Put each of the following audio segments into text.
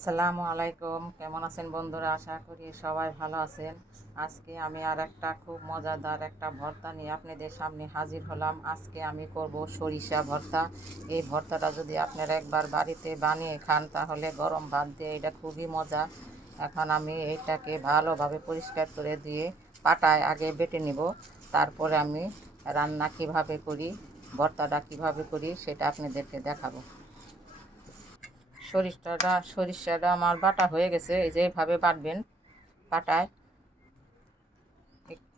আসসালামু আলাইকুম। কেমন আছেন বন্ধুরা? আশা করি সবাই ভালো আছেন। আজকে আমি আর একটা খুব মজাদার একটা ভর্তা নিয়ে আপনাদের সামনে হাজির হলাম। আজকে আমি করব সরিষা ভর্তা। এই ভর্তাটা যদি আপনারা একবার বাড়িতে বানিয়ে খান তাহলে গরম ভাত দিয়ে এটা খুবই মজা। এখন আমি এইটাকে ভালোভাবে পরিষ্কার করে দিয়ে পাটায় আগে বেটে নিব। তারপরে আমি রান্না কিভাবে করি, ভর্তাটা কিভাবে করি সেটা আপনাদেরকে দেখাবো। সরিষাটা আমার বাটা হয়ে গেছে। এই যে এইভাবে বাটবেন পাটায়।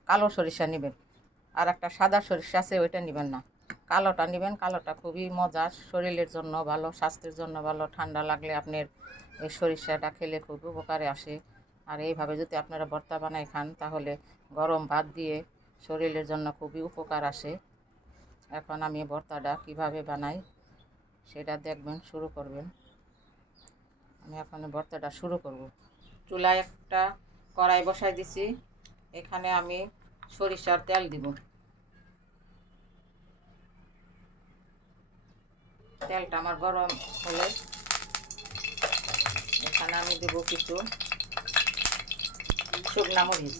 কালো সরিষা নেবেন, আর একটা সাদা সরিষা আছে ওইটা নেবেন না, কালোটা নেবেন। কালোটা খুবই মজার, শরীরের জন্য ভালো, স্বাস্থ্যের জন্য ভালো। ঠান্ডা লাগলে আপনার এই সরিষাটা খেলে খুব উপকারে আসে। আর এইভাবে যদি আপনারা ভর্তা বানাই খান তাহলে গরম ভাত দিয়ে শরীরের জন্য খুবই উপকার আসে। এখন আমি ভর্তাটা কিভাবে বানাই সেটা দেখবেন, শুরু করবেন। আমি এখন ভর্তাটা শুরু করব। চুলায় একটা কড়াই বসাই দিছি। এখানে আমি সরিষার তেল দিব। তেলটা আমার গরম হলে এখানে আমি দেব কিছু শুকনা মরিচ।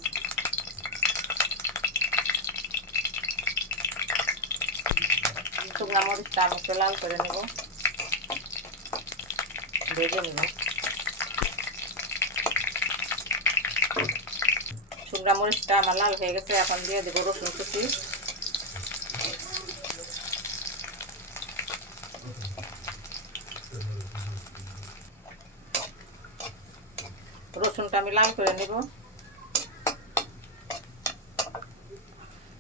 শুকনা মরিচটা আমি একটু লাল করে নেব, ভেজে নেব। শুকনা মরিচটা আমার লাল হয়ে গেছে। এখন দিয়ে দেবো রসুন কুচি। রসুনটা আমি লাল করে নেব।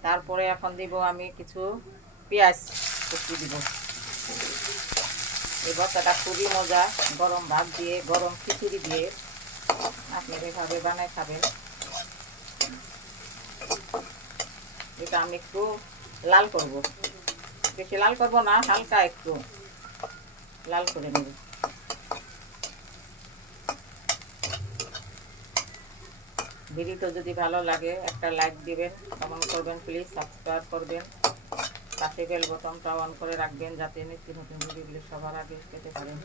তারপরে এখন দিব আমি কিছু পেঁয়াজ কুচি দিব। এই ভর্তাটা খুবই মজা, গরম ভাত দিয়ে, গরম খিচুড়ি দিয়ে আপনি এভাবে বানাই খাবেন। এটা আমি একটু লাল করব, বেশি লাল করব না, হালকা একটু লাল করে নেব। ভিডিওটা যদি ভালো লাগে একটা লাইক দিবেন, কমেন্ট করবেন, প্লিজ সাবস্ক্রাইব করবেন, পাশে বেল বাটনটা অন করে রাখবেন যাতে নিত্য নতুন ভিডিওগুলি সবার আগে পেতে পারেন।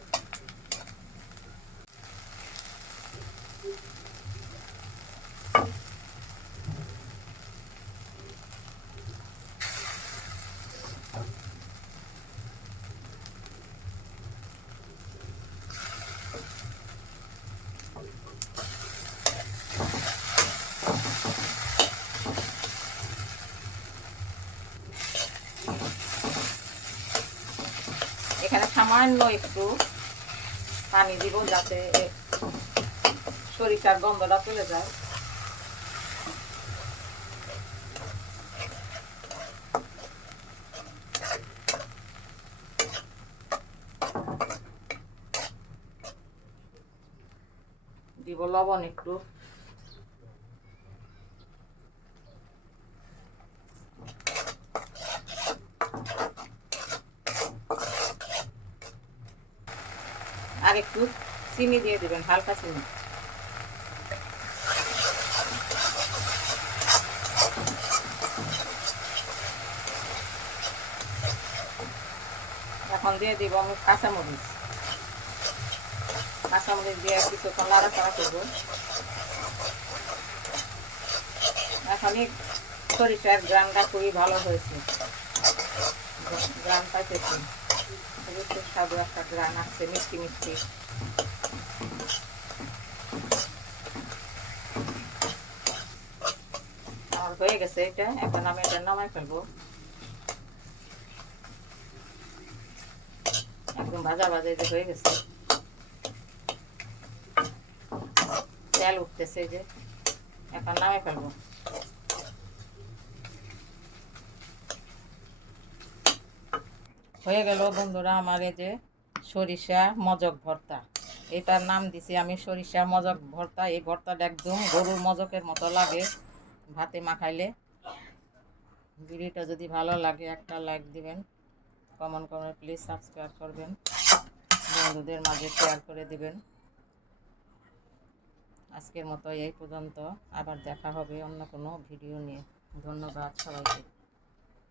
এখানে সামান্য একটু পানি দিব যাতে সরিষার গন্ধটা চলে যায়। দিব লবণ একটু। আর একটু চিনি দিয়ে দিবেন, হালকা চিনি। এখন দিয়ে দিব আমি কাঁচামরিচ। কাঁচামরিচ দিয়ে কিছুক্ষণ নাড়াচাড়া করবো। এখনই সরিষার গ্রানটা খুবই ভালো হয়েছে, গ্রান পাইতেছি, খুবই সুস্বাদু একটা গ্রান আসছে, মিষ্টি মিষ্টি। আমার হয়ে গেছে এটা, এখন আমি এটা নামাই ফেলবো। একদম ভাজা ভাজা যে হয়ে গেছে, তেল উঠতেছে যে, এখন নামাই ফেলবো। হয়ে গেল বন্ধুরা আমার এই যে সরিষা মজক ভর্তা। এটার নাম দিছি আমি সরিষা মজক ভর্তা। এই ভর্তাটা একদম গরুর মজকের মতো লাগে ভাতে মাখাইলে। ভিডিওটা যদি ভালো লাগে একটা লাইক দিবেন, কমেন্ট করবেন, প্লিজ সাবস্ক্রাইব করবেন, বন্ধুদের মাঝে শেয়ার করে দিবেন। আজকের মতো এই পর্যন্ত, আবার দেখা হবে অন্য কোনো ভিডিও নিয়ে। ধন্যবাদ সবাইকে।